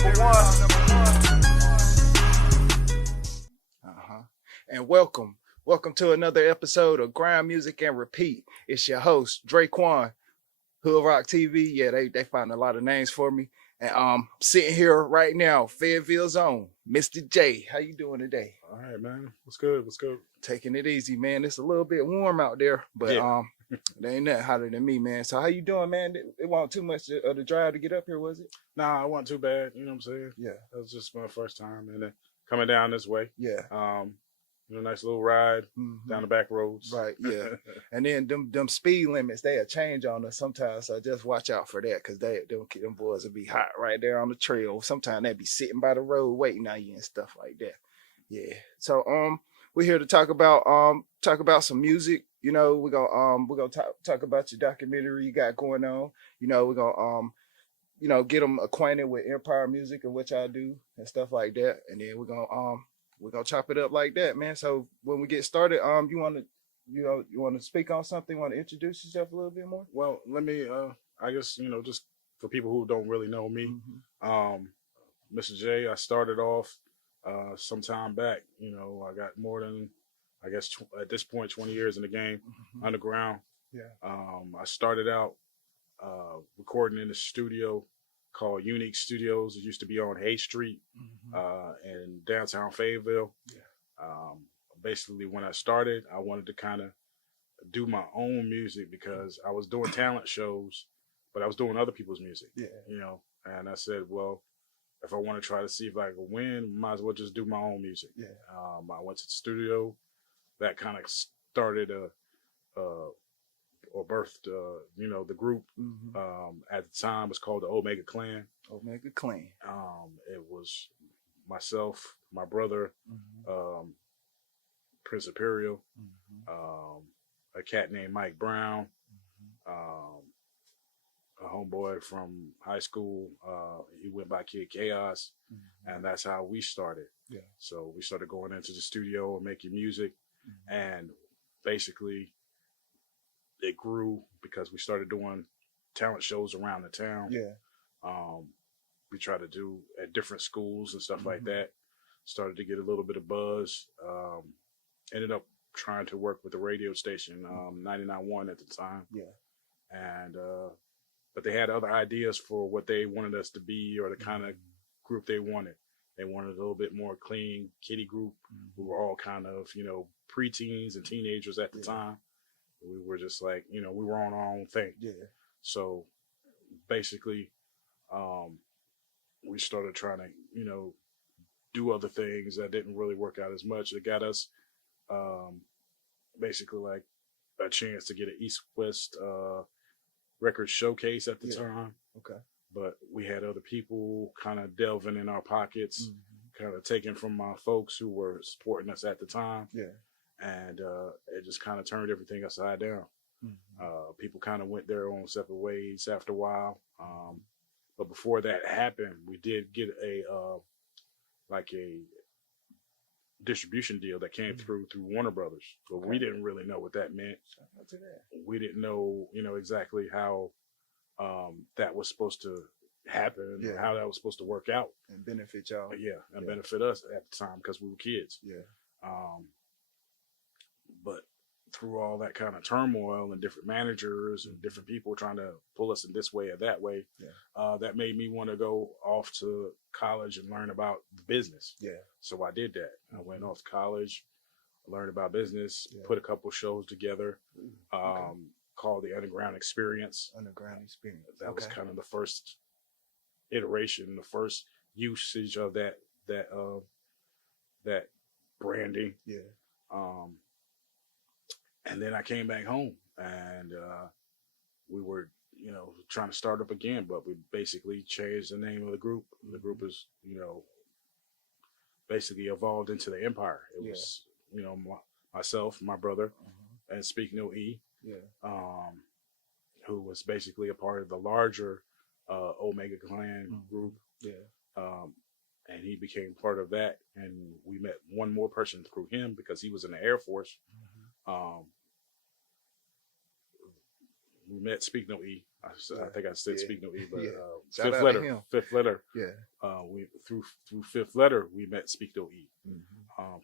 And welcome to another episode of Grind.Music.Repeat. It's your host, Draquan, HoodRockTV. Yeah, they find a lot of names for me. And sitting here right now, Fayetteville's own Mr. J. How you doing today? All right, man. What's good? What's good? Taking it easy, man. It's a little bit warm out there, but yeah. They ain't nothing hotter than me, man. So how you doing, man? It wasn't too much of the drive to get up here, was it? Nah, it wasn't too bad. You know what I'm saying? Yeah. That was just my first time, and then coming down this way. Yeah. Nice little ride down the back roads. Right, yeah. And then them speed limits, they'll change on us sometimes. So just watch out for that, because them boys will be hot right there on the trail. Sometimes they be sitting by the road waiting on you and stuff like that. Yeah. So we're here to talk about some music. You know, we're gonna talk about your documentary you got going on. You know, we're gonna get them acquainted with Empire music and what y'all do and stuff like that. And then we're gonna chop it up like that, man. So when we get started, you wanna speak on something? Want to introduce yourself a little bit more? Well, let me I guess, just for people who don't really know me, Mr. J, I started off some time back. I got more than, I guess, at this point 20 years in the game, underground. Yeah. I started out recording in a studio called Unique Studios. It used to be on Hay Street in downtown Fayetteville. Yeah. Basically, when I started, I wanted to kind of do my own music because I was doing talent shows, but I was doing other people's music. Yeah. And I said, well, if I want to try to see if I could win, might as well just do my own music. Yeah. I went to the studio. That kind of started or birthed, the group. At the time, it was called the Omega Clan. Omega Clan. It was myself, my brother, Prince Imperial, a cat named Mike Brown, a homeboy from high school. He went by Kid Chaos, and that's how we started. Yeah. So we started going into the studio and making music, and basically it grew because we started doing talent shows around the town. Yeah. We tried to do at different schools and stuff like that. Started to get a little bit of buzz. Ended up trying to work with the radio station, 99.1 at the time. Yeah. And but they had other ideas for what they wanted us to be, or the kind of group they wanted. They wanted a little bit more clean kiddie group. We were all kind of, preteens and teenagers at the time. We were just like, we were on our own thing. Yeah. So basically, we started trying to, do other things that didn't really work out as much. It got us basically like a chance to get an East West record showcase at the time. Okay. But we had other people kind of delving in our pockets, kind of taking from our folks who were supporting us at the time. Yeah. And it just kind of turned everything upside down. People kind of went their own separate ways after a while. But before that happened, we did get a distribution deal that came through Warner Brothers. But we didn't really know what that meant. We didn't know, exactly how that was supposed to happen and how that was supposed to work out. And benefit y'all. And benefit us at the time because we were kids. Yeah. But through all that kind of turmoil and different managers and different people trying to pull us in this way or that way, that made me want to go off to college and learn about the business. Yeah. So I did that. I went off to college, learned about business, put a couple shows together, called the Underground Experience. Underground Experience. That was kind of the first iteration, the first usage of that branding. Yeah. And then I came back home, and we were, trying to start up again, but we basically changed the name of the group. The group is, basically evolved into the Empire. It was, myself, my brother, and Speak No E, who was basically a part of the larger Omega Clan group. Yeah. And he became part of that, and we met one more person through him because he was in the Air Force. we met Speak No E. I think I said Speak No E, but Shout fifth out to letter, him. fifth letter. Yeah. We through fifth letter we met Speak No E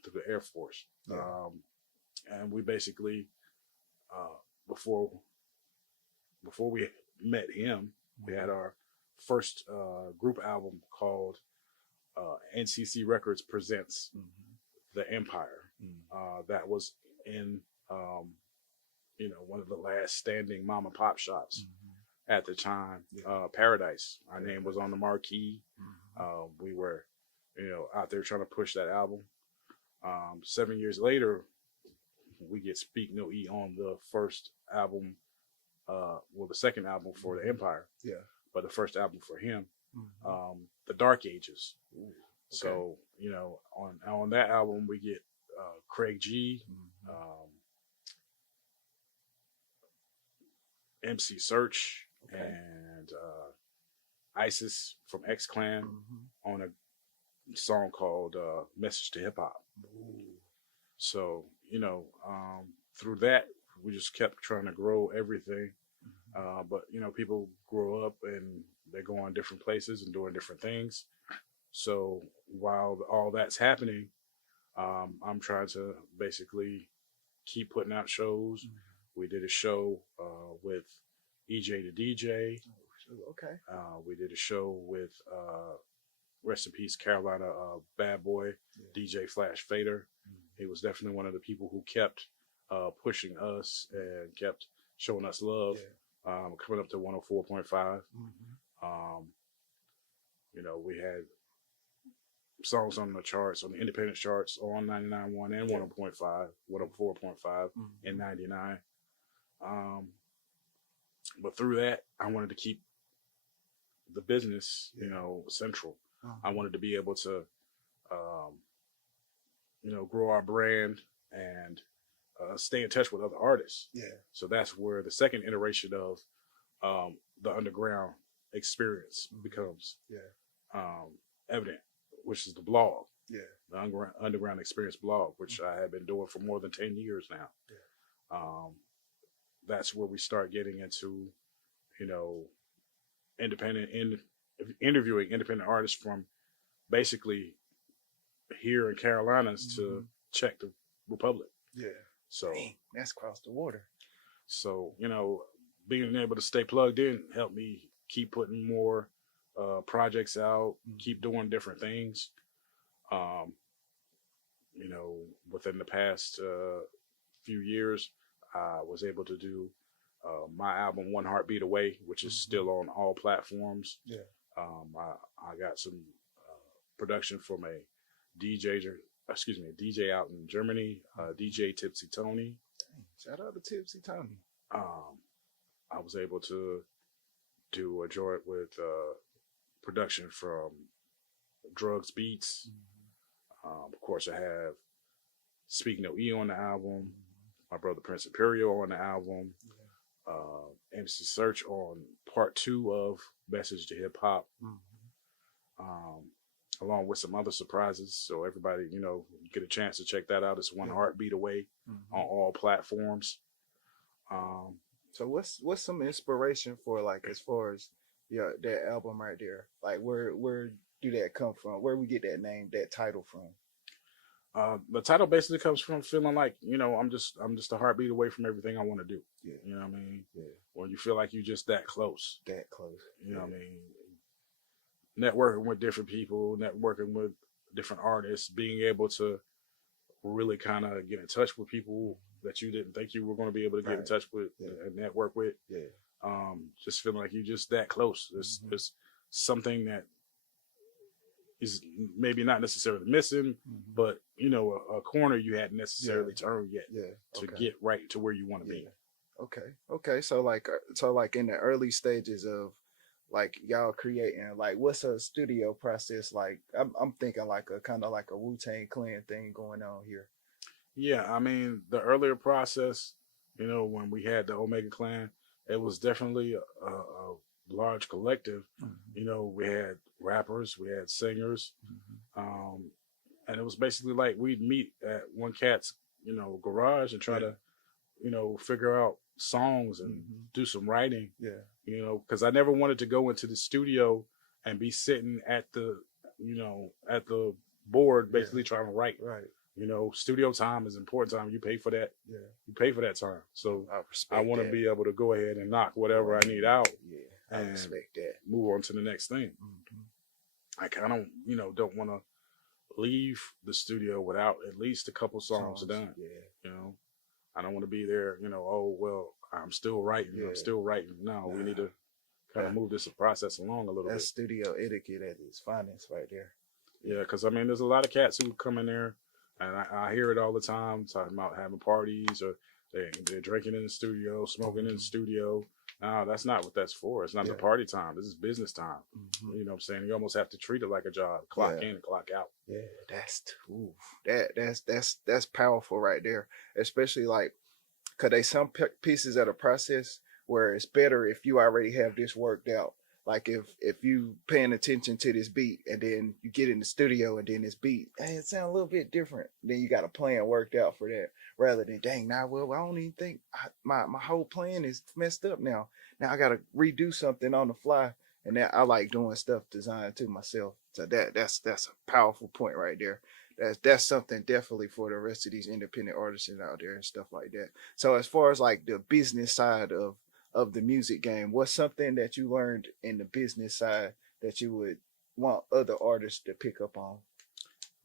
through the Air Force. Yeah. And we basically before we met him, we had our first group album called NCC Records Presents The Empire. That was in one of the last standing mom and pop shops at the time, Paradise. Our name was on the marquee. We were out there trying to push that album. 7 years later, we get Speak No E on the first album, the second album for The Empire. Yeah. But the first album for him, The Dark Ages. Ooh, okay. So, on that album, we get Craig G, MC Search, and Isis from X Clan on a song called Message to Hip Hop. So, through that, we just kept trying to grow everything. But, people grow up and they go on different places and doing different things. So while all that's happening, I'm trying to basically keep putting out shows. We did a show with EJ the DJ. Okay. We did a show with rest in peace, Carolina bad boy, DJ Flash Fader. He was definitely one of the people who kept pushing us and kept showing us love. Coming up to 104.5. We had songs on the charts, on the independent charts, on 99.1 and 100.5, 104.5 and 99. But through that, I wanted to keep the business, central. I wanted to be able to, grow our brand and stay in touch with other artists. Yeah. So that's where the second iteration of the underground experience becomes evident, which is the blog. Yeah. The underground experience blog, which I have been doing for more than 10 years now. Yeah. That's where we start getting into, interviewing independent artists from basically here in Carolinas to Czech Republic. Yeah. So dang, that's across the water. So, being able to stay plugged in helped me keep putting more projects out, keep doing different things. Within the past few years, I was able to do my album One Heartbeat Away, which is still on all platforms. Yeah. I got some production from a DJ out in Germany, DJ Tipsy Tony. Shout out to Tipsy Tony. I was able to do a joint with production from Drugs Beats. Of course, I have Speak No E on the album, my brother Prince Imperial on the album, MC Search on part 2 of Message to Hip Hop, along with some other surprises. So everybody, get a chance to check that out. It's One Heartbeat Away on all platforms. So what's some inspiration for, like, as far as that album right there? Like, where do that come from? Where we get that name, that title from? The title basically comes from feeling like, I'm just a heartbeat away from everything I want to do. Yeah. You know what I mean? Yeah. When you feel like you're just that close. That close. You know what I mean? Networking with different people, networking with different artists, being able to really kind of get in touch with people that you didn't think you were going to be able to get in touch with and network with. Yeah. Just feeling like you're just that close. It's something that is maybe not necessarily missing, but a corner you hadn't necessarily turned yet to get right to where you want to be. Okay. So like in the early stages of like y'all creating, like, what's a studio process like? I'm thinking like a kind of like a Wu-Tang Clan thing going on here. Yeah, I mean, the earlier process, when we had the Omega Clan, it was definitely a large collective. We had rappers, we had singers, and it was basically like we'd meet at one cat's, garage and try to, figure out songs and do some writing. Yeah. You know, because I never wanted to go into the studio and be sitting at the, you know, at the board basically trying to write. Right. You know, studio time is important time. You pay for that. Yeah. You pay for that time. So I want to that. be able to go ahead and knock whatever I need out. Yeah. I and respect that. move on to the next thing. I kind of, you know, don't want to leave the studio without at least a couple songs done. Yeah. You know, I don't want to be there, you know, oh, well, I'm still writing. I'm still writing. No, we need to kind of move this process along a little bit. That's studio etiquette at its finest right there. Yeah, because I mean, there's a lot of cats who come in there, and I hear it all the time, talking about having parties or they're drinking in the studio, smoking in the studio. No, that's not what that's for. It's not the party time. This is business time. You know what I'm saying? You almost have to treat it like a job. Clock in and clock out. Yeah, that's powerful right there. Especially like, cause there's some pieces of the process where it's better if you already have this worked out. Like if you paying attention to this beat and then you get in the studio and then this beat, hey, it sounds a little bit different. Then you got a plan worked out for that rather than, dang, now, well, I don't even think my whole plan is messed up now. Now I got to redo something on the fly. And that I like doing stuff designed to myself. So that's a powerful point right there. That's something definitely for the rest of these independent artists out there and stuff like that. So as far as like the business side of the music game, what's something that you learned in the business side that you would want other artists to pick up on?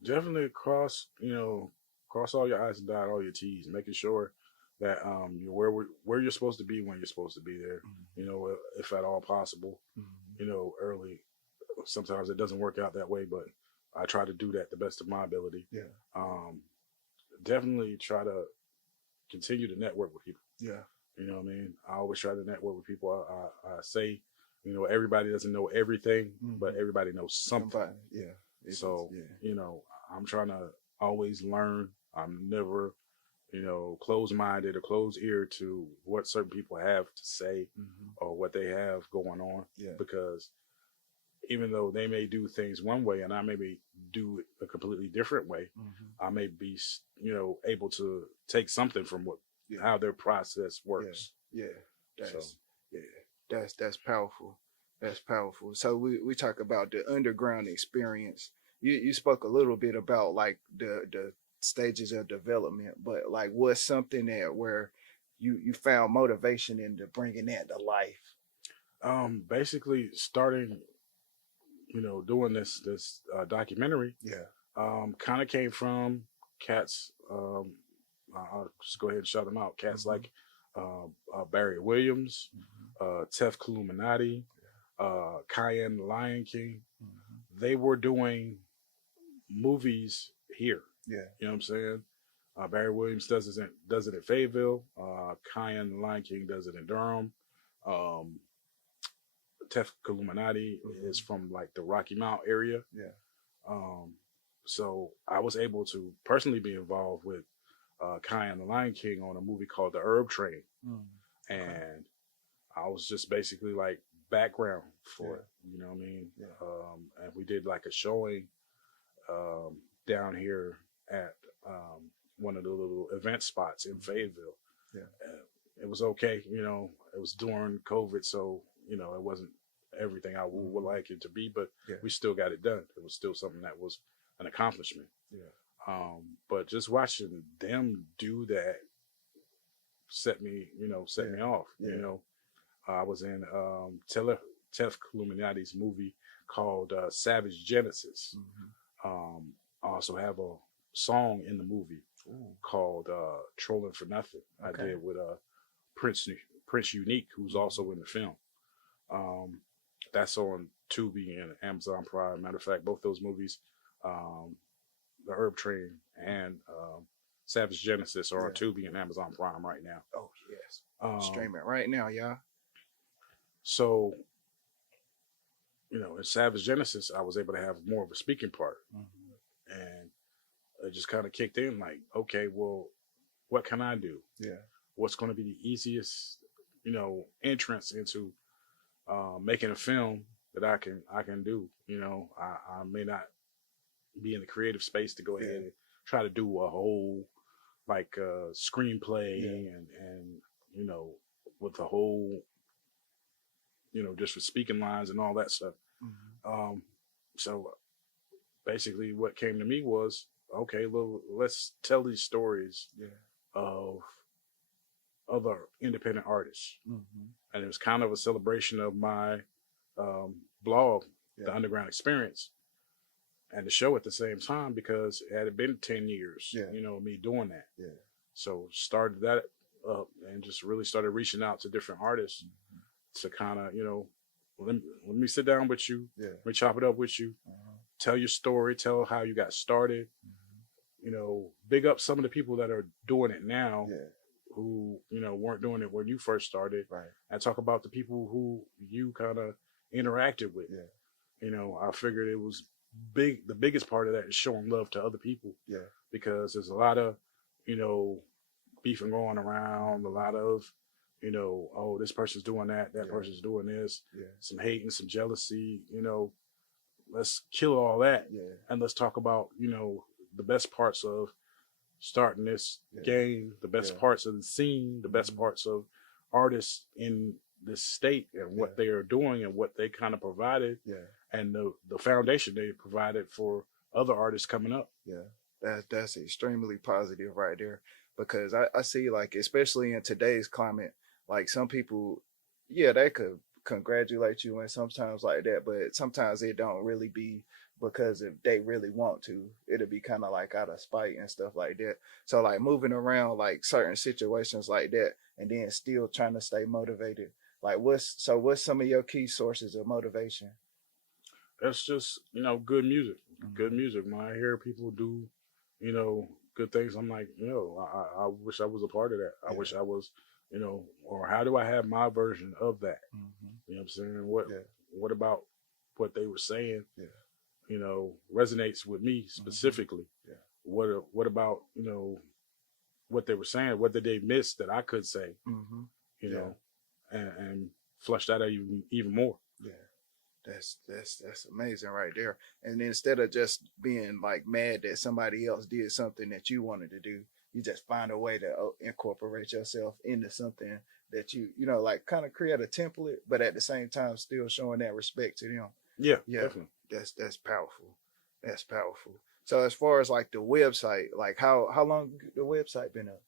Definitely cross all your I's and dot all your T's, making sure that you're where you're supposed to be when you're supposed to be there. You know, if at all possible. You know, early. Sometimes it doesn't work out that way, but I try to do that the best of my ability. Yeah. Definitely try to continue to network with people. Yeah. You know what I mean? I always try to network with people. I say, you know, everybody doesn't know everything, but everybody knows something. Yeah. So, you know, I'm trying to always learn. I'm never, you know, closed-minded or closed-eared to what certain people have to say or what they have going on. Yeah. Because even though they may do things one way and I may do it a completely different way, I may be, you know, able to take something from how their process works. That's powerful. That's powerful. So we talk about the underground experience. You spoke a little bit about like the stages of development, but like what's something that where you found motivation into bringing that to life? Basically starting, you know, doing this documentary. Kind of came from cats. I'll just go ahead and shout them out. Cats like Barry Williams, Tef Illuminati, Cayenne the Lion King. They were doing movies here. Yeah. You know what I'm saying? Barry Williams does it in Fayetteville. Cayenne the Lion King does it in Durham. Tef Illuminati is from like the Rocky Mount area. Yeah. So I was able to personally be involved with Cayenne the Lion King on a movie called The Herb Train. And I was just basically like background for it. You know what I mean? Yeah. And we did like a showing down here at one of the little event spots in Fayetteville. Yeah. It was okay. You know, it was during COVID, so, you know, it wasn't everything I would like it to be, but we still got it done. It was still something that was an accomplishment. Yeah. But just watching them do that set me off. Yeah. You know, I was in Tef Illuminati's movie called Savage Genesis. I also have a song in the movie called Trolling for Nothing. I did with Prince Unique, who's also in the film. That's on Tubi and Amazon Prime. Matter of fact, both those movies, The Herb Train and Savage Genesis are on Tubi and Amazon Prime right now. Oh, yes. Streaming right now, y'all. So, you know, in Savage Genesis, I was able to have more of a speaking part. And it just kind of kicked in like, okay, well, what can I do? Yeah. What's going to be the easiest, you know, entrance into making a film that I can do? You know, I may not be in the creative space to go ahead and try to do a whole like screenplay and you know, with the whole, you know, just for speaking lines and all that stuff. So basically what came to me was, okay, well, let's tell these stories of other independent artists. And it was kind of a celebration of my blog, The Underground Experience, and the show at the same time, because it had been 10 years, you know, me doing that. So started that up and just really started reaching out to different artists to kind of, you know, let me sit down with you, let me chop it up with you, tell your story, tell how you got started, you know, big up some of the people that are doing it now who, you know, weren't doing it when you first started, and talk about the people who you kind of interacted with. You know, I figured it was big. The biggest part of that is showing love to other people. Because there's a lot of, you know, beefing going around, a lot of, you know, oh, this person's doing that, that person's doing this, some hate and some jealousy, you know. Let's kill all that and let's talk about, you know, the best parts of starting this game, the best parts of the scene, the best parts of artists in this state and what they are doing and what they kind of provided and the foundation they provided for other artists coming up. That's extremely positive right there, because I see, like, especially in today's climate, like some people, they could congratulate you and sometimes like that, but sometimes it don't really be because if they really want to, it'll be kind of like out of spite and stuff like that. So like moving around like certain situations like that and then still trying to stay motivated, like what's some of your key sources of motivation? That's just, you know, good music. Good music. When I hear people do, you know, good things, I'm like, you know, I wish I was a part of that. I wish I was, you know, or how do I have my version of that? You know what I'm saying? What about what they were saying, you know, resonates with me specifically? What about, you know, what they were saying? What did they miss that I could say? You know, and flush that out even more. That's amazing right there. And instead of just being like mad that somebody else did something that you wanted to do, you just find a way to incorporate yourself into something that you know, like kind of create a template, but at the same time still showing that respect to them. Definitely. That's powerful. That's powerful. So as far as like the website, like how long the website been up?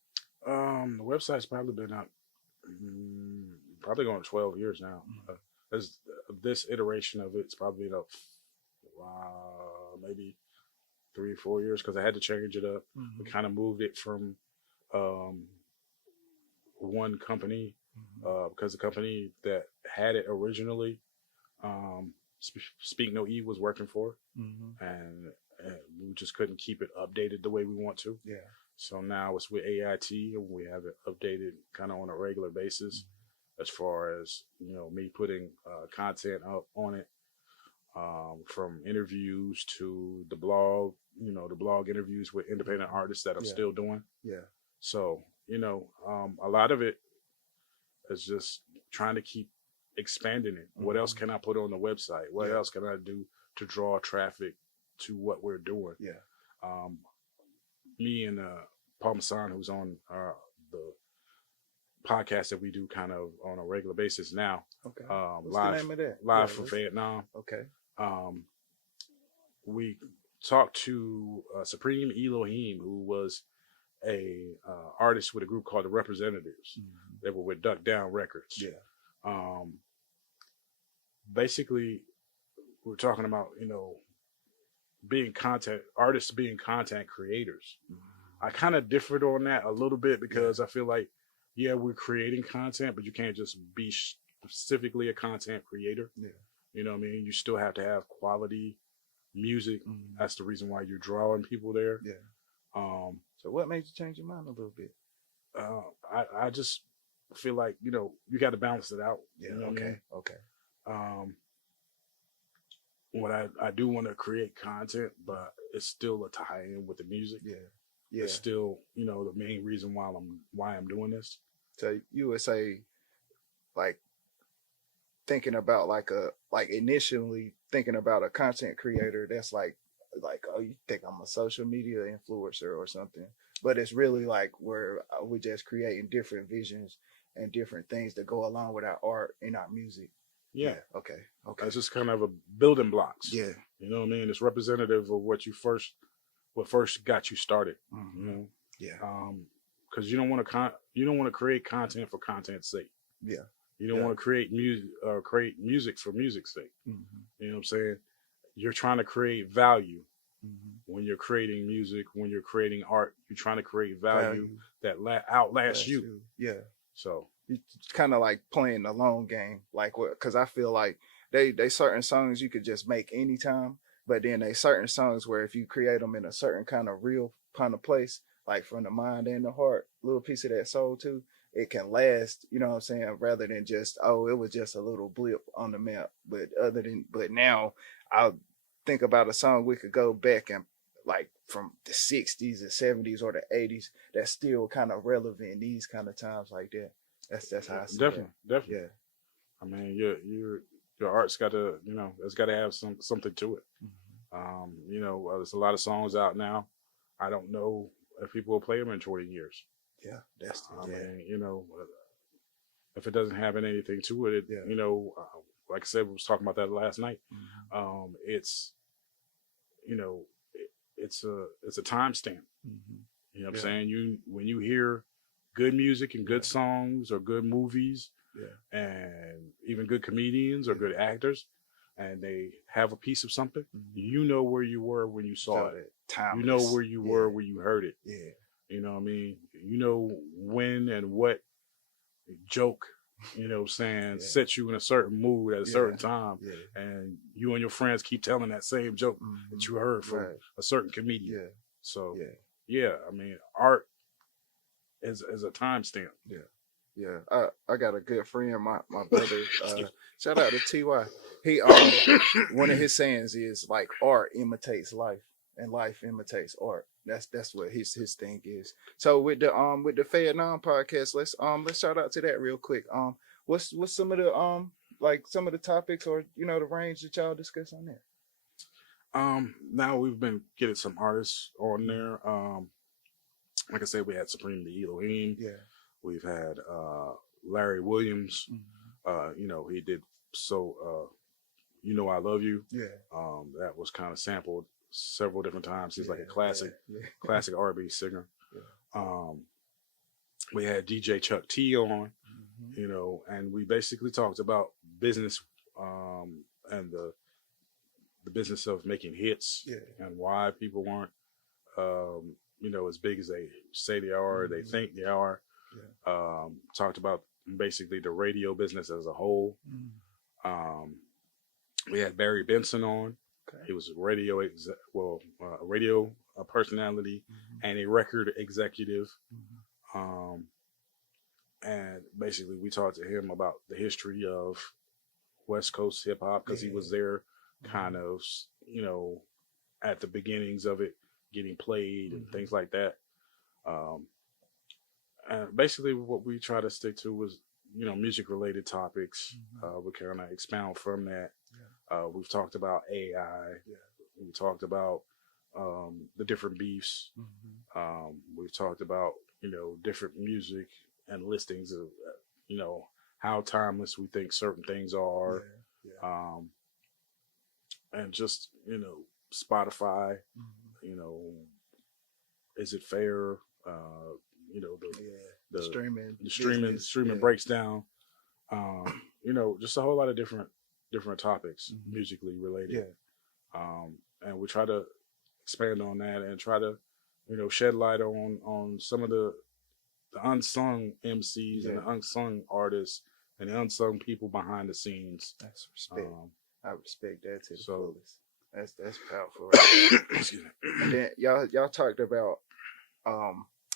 The website's probably been up probably going 12 years now. This iteration of it's probably up maybe 3 or 4 years, because I had to change it up. We kind of moved it from one company because the company that had it originally, Speak No E was working for, and we just couldn't keep it updated the way we want to. So now it's with AIT, and we have it updated kind of on a regular basis. As far as, you know, me putting content up on it, from interviews to the blog, you know, the blog interviews with independent artists that I'm still doing. So, you know, a lot of it is just trying to keep expanding it. What else can I put on the website? What else can I do to draw traffic to what we're doing? Me and Paul Masson, who's on the podcast that we do kind of on a regular basis now. What's the name of that? Live from Fayettenam. We talked to Supreme Elohim, who was a artist with a group called the Representatives. They were with Duck Down Records. Basically, we're talking about, you know, artists being content creators. I kind of differed on that a little bit, because I feel like, we're creating content, but you can't just be specifically a content creator. You know what I mean? You still have to have quality music. That's the reason why you're drawing people there. So what made you change your mind a little bit? I just feel like, you know, you got to balance it out. You know what I mean? What I do want to create content, but it's still a tie-in with the music. It's still, you know, the main reason why I'm doing this. So you would say, like, thinking about initially thinking about a content creator, that's like, oh, you think I'm a social media influencer or something, but it's really like where we're just creating different visions and different things that go along with our art and our music. Yeah. Okay. Okay. It's just kind of a building blocks. Yeah. You know what I mean? It's representative of what first got you started. Mm-hmm. You know? Yeah. Because you don't want to create content for content's sake. Yeah. You don't want to create music for music's sake. Mm-hmm. You know what I'm saying? You're trying to create value mm-hmm. when you're creating music, when you're creating art. You're trying to create value that outlasts you. Yeah. So it's kind of like playing the long game, like what? Because I feel like they certain songs you could just make anytime, but then they certain songs where if you create them in a certain kind of real kind of place, like from the mind and the heart, a little piece of that soul too, it can last, you know what I'm saying, rather than just, oh, it was just a little blip on the map. But now I'll think about a song we could go back and like from the 60s, the 70s, or the 80s that's still kind of relevant in these kind of times like that. That's how I see definitely. Yeah. I mean, your art's got to, it's got to have something to it. Mm-hmm. There's a lot of songs out now. I don't know if people will play them in 20 years. Yeah, that's mean, if it doesn't have anything to it, like I said, we was talking about that last night. Mm-hmm. It's a timestamp. Mm-hmm. You know what I'm saying? When you hear good music and good songs or good movies, and even good comedians or good actors, and they have a piece of something, you know where you were when you saw it. Timeless. You know where you were when you heard it. Yeah. You know what I mean? You know when and what joke, sets you in a certain mood at a certain time. Yeah. And you and your friends keep telling that same joke that you heard from a certain comedian. Yeah. So, I mean, art is a timestamp. Yeah. Yeah. I got a good friend, my brother, shout out to TY. He one of his sayings is like art imitates life and life imitates art. That's what his thing is. So with the Fayettenam podcast, let's shout out to that real quick. What's some of the like some of the topics or the range that y'all discuss on there? Now we've been getting some artists on there. Like I said, we had Supreme the Elohim. Yeah. We've had Larry Williams. Mm-hmm. He did I Love You. Yeah. That was kind of sampled several different times. He's like a classic R&B singer. Yeah. We had DJ Chuck T on, and we basically talked about business and the business of making hits and why people weren't as big as they say they are, they think they are. Yeah. Talked about basically the radio business as a whole. We had Barry Benson on. Okay. He was a radio personality and a record executive. And basically we talked to him about the history of West Coast hip hop because he was there kind of, at the beginnings of it getting played and things like that. And basically what we try to stick to was, music related topics. We kind of expound from that. We've talked about AI. We talked about the different beefs. We've talked about, different music and listings of, how timeless we think certain things are. And just, Spotify, is it fair? The streaming breaks down. Just a whole lot of different topics, musically related. And we try to expand on that and try to, shed light on some of the unsung MCs and the unsung artists and the unsung people behind the scenes. That's respect. I respect that to the fullest. That's powerful. Right there. And then y'all talked about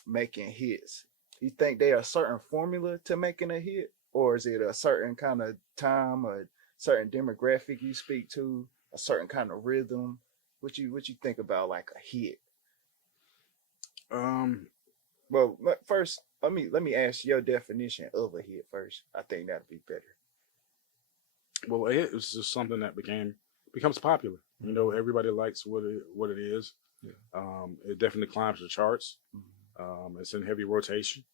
making hits. You think they are a certain formula to making a hit, or is it a certain kind of time, a certain demographic you speak to, a certain kind of rhythm? What you think about like a hit? Well, first let me ask your definition of a hit first. I think that'd be better. Well, a hit is just something that becomes popular. Everybody likes what it is. It definitely climbs the charts. It's in heavy rotation.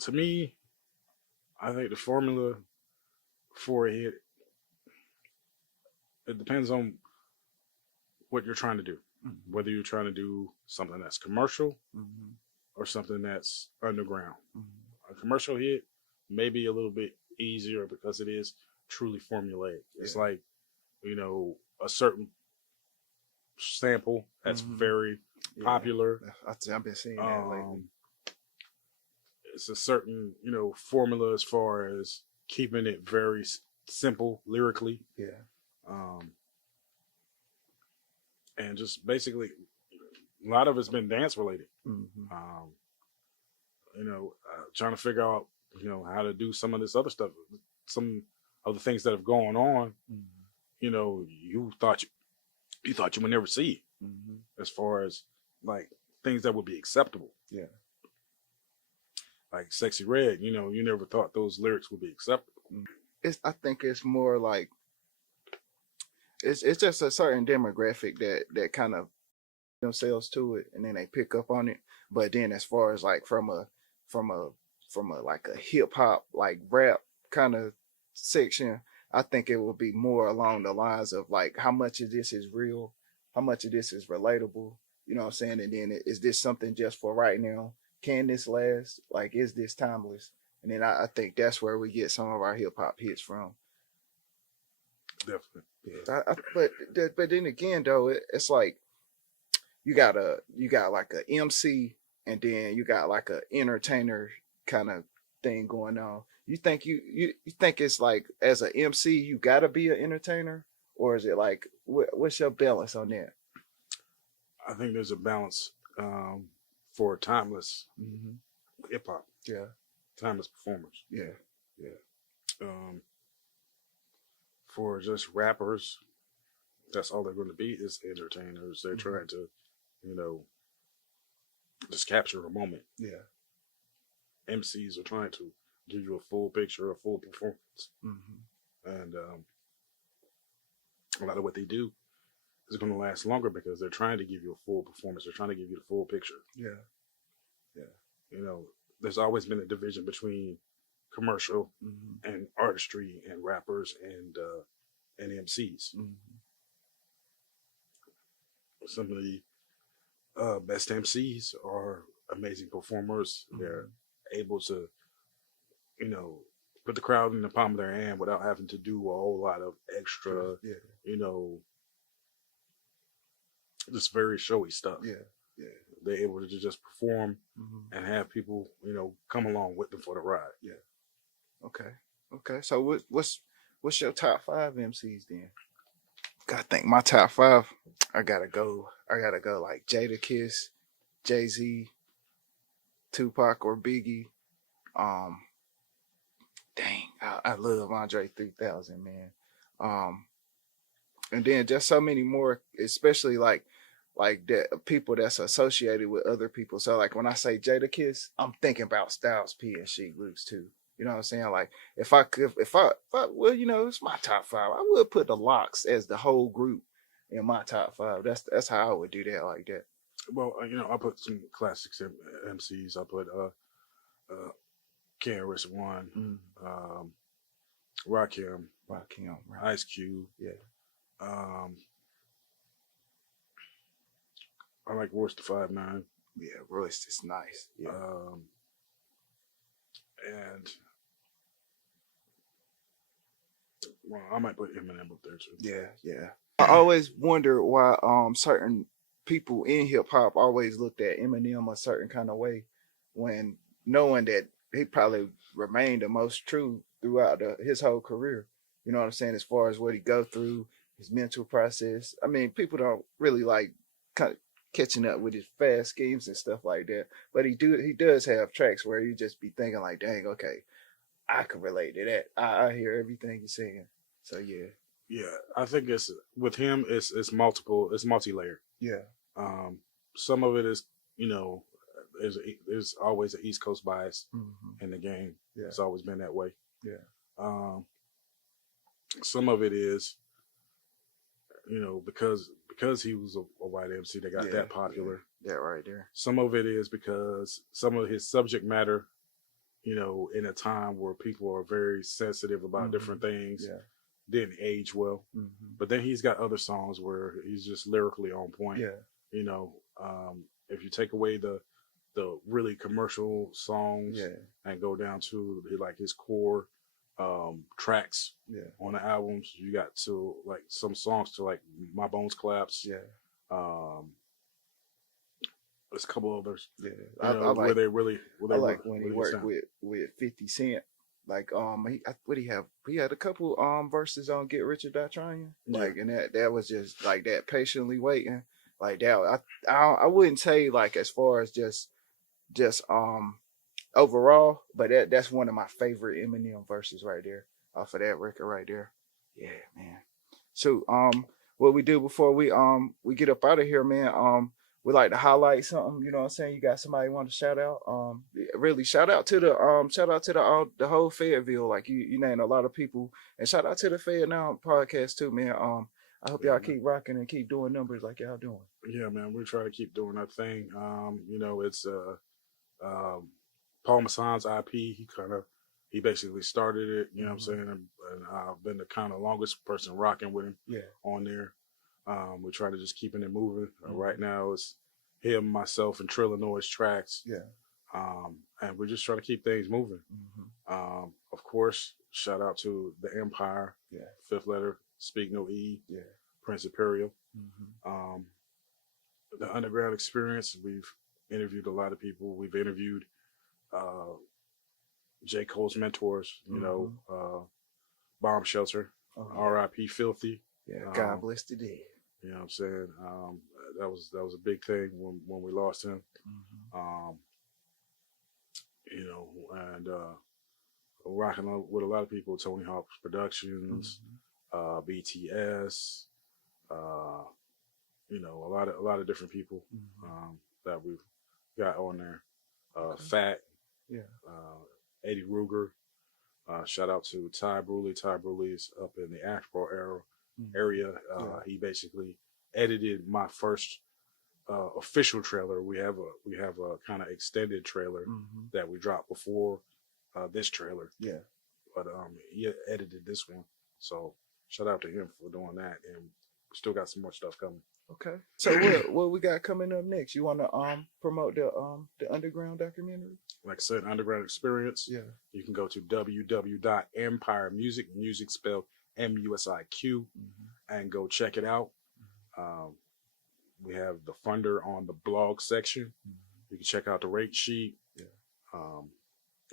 To me, I think the formula for a hit, it depends on what you're trying to do. Mm-hmm. Whether you're trying to do something that's commercial Mm-hmm. or something that's underground. Mm-hmm. A commercial hit may be a little bit easier because it is truly formulaic. It's Yeah. like, a certain sample that's Mm-hmm. very popular. I've been seeing that lately. It's a certain, formula as far as keeping it very simple lyrically. Yeah. And just basically, a lot of it's been dance related. Mm-hmm. Trying to figure out, how to do some of this other stuff, some of the things that have gone on. Mm-hmm. You thought you would never see, as far as like things that would be acceptable. Yeah. Like Sexy Red, you never thought those lyrics would be acceptable. I think it's more like it's just a certain demographic that kind of themselves to it, and then they pick up on it. But then as far as like from a like a hip hop like rap kind of section, I think it would be more along the lines of like how much of this is real, how much of this is relatable. You know what I'm saying? And then is this something just for right now? Can this last? Like, is this timeless? And then I think that's where we get some of our hip hop hits from. Definitely. Yeah. But then again though, it's like you got like a MC, and then you got like a entertainer kind of thing going on. You think you think it's like as an MC you gotta be an entertainer, or is it like what's your balance on that? I think there's a balance for timeless hip hop. Yeah. Timeless performers. Yeah. For just rappers, that's all they're going to be is entertainers. They're trying to, just capture a moment. Yeah. MCs are trying to give you a full picture, a full performance. And a lot of what they do is going to last longer because they're trying to give you a full performance. They're trying to give you the full picture. Yeah. There's always been a division between commercial and artistry and rappers and MCs. Some of the best MCs are amazing performers. They're able to, put the crowd in the palm of their hand without having to do a whole lot of extra, just very showy stuff. Yeah. They're able to just perform and have people, come along with them for the ride. Yeah. Okay. So what's your top 5 MCs then? I think my top 5. I gotta go like Jadakiss, Jay-Z, Tupac or Biggie. I love Andre 3000, man. And then just so many more, especially like that people that's associated with other people. So like when I say Jadakiss, I'm thinking about Styles P and Sheek Louis too. You know what I'm saying? Like if I well, it's my top 5. I would put the Locks as the whole group in my top 5. That's how I would do that like that. Well, I put some classics MCs. I put KRS-One, Rakim, Right. Ice Cube. Yeah. I like Royce the 5'9". Yeah, Royce is nice. Yeah. And I might put Eminem up there too. Yeah. I always wonder why certain people in hip hop always looked at Eminem a certain kind of way, when knowing that he probably remained the most true throughout his whole career. You know what I'm saying? As far as what he go through, his mental process. I mean, people don't really like kind of catching up with his fast schemes and stuff like that. But he does have tracks where you just be thinking like, dang, okay, I can relate to that. I hear everything you're saying. So yeah. Yeah, I think it's with him. It's multiple. It's multi-layered. Yeah. Some of it is, there's always an East Coast bias in the game. Yeah. It's always been that way. Yeah. Some of it is, because he was a white MC that got that popular. Yeah. That right there. Some of it is because some of his subject matter, you know, in a time where people are very sensitive about different things. Yeah. Didn't age well. But then he's got other songs where he's just lyrically on point. Yeah. You know, if you take away the really commercial songs and go down to like his core tracks on the albums, you got to like some songs to like My Bones Collapse. There's a couple others. I like, where they really I like when he worked with 50 Cent. Like what he have? He had a couple verses on Get Rich or Die Trying. Like, and that was just like that, patiently waiting. Like that, I wouldn't say like as far as just overall, but that's one of my favorite Eminem verses right there off of that record right there. Yeah, man. So what we do before we get up out of here, man, we like to highlight something, you know what I'm saying? You got somebody you want to shout out? Really shout out to the whole Fayetteville. Like you named a lot of people, and shout out to the Fayettenam podcast too, man. I hope y'all keep rocking and keep doing numbers like y'all doing. Yeah, man, we try to keep doing our thing. You know, it's Paul Massan's IP. He basically started it, you know what I'm saying? And I've been the kind of longest person rocking with him on there. We try to just keeping it moving. Right now it's him, myself, and Trillinois tracks. And we just try to keep things moving. Of course, shout out to The Empire. Fifth Letter, Speak No E. Prince Imperial. The Underground Experience. We've interviewed a lot of people. We've interviewed J. Cole's mentors, you know, Bomb Shelter, R.I.P. Filthy. God bless the dead. You know what I'm saying? That was a big thing when we lost him. You know, and rocking with a lot of people, Tony Hawk's Productions, BTS, you know, a lot of different people that we've got on there. Fat, Eddie Ruger. Shout out to Ty Bruley. Ty Bruley is up in the Asheboro area. He basically edited my first official trailer. We have a kind of extended trailer that we dropped before this trailer. But he edited this one. So shout out to him for doing that, and we still got some more stuff coming. Okay. So what we got coming up next? You want to promote the Underground documentary? Like I said, Underground Experience. You can go to www.empiremusic, music spelled MUSIQ, and go check it out. We have the funder on the blog section. You can check out the rate sheet.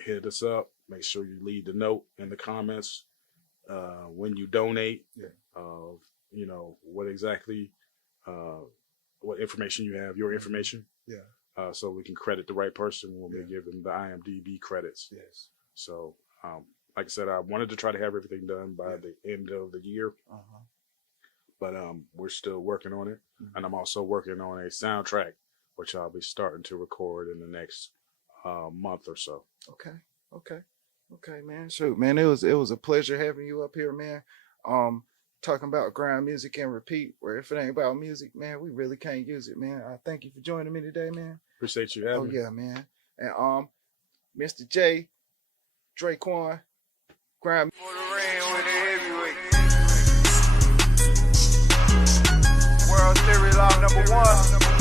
Hit us up. Make sure you leave the note in the comments when you donate. You know what exactly. What information you have, your information. So we can credit the right person when we give them the IMDb credits. So, like I said, I wanted to try to have everything done by the end of the year. But we're still working on it. And I'm also working on a soundtrack, which I'll be starting to record in the next month or so. Okay, man. Shoot, man, it was a pleasure having you up here, man. Talking about Grind.Music.Repeat, where if it ain't about music, man, we really can't use it, man. I thank you for joining me today, man. Appreciate you having me. Yeah, man. And Mr. J, Draquan, Grind. World Series Law #1.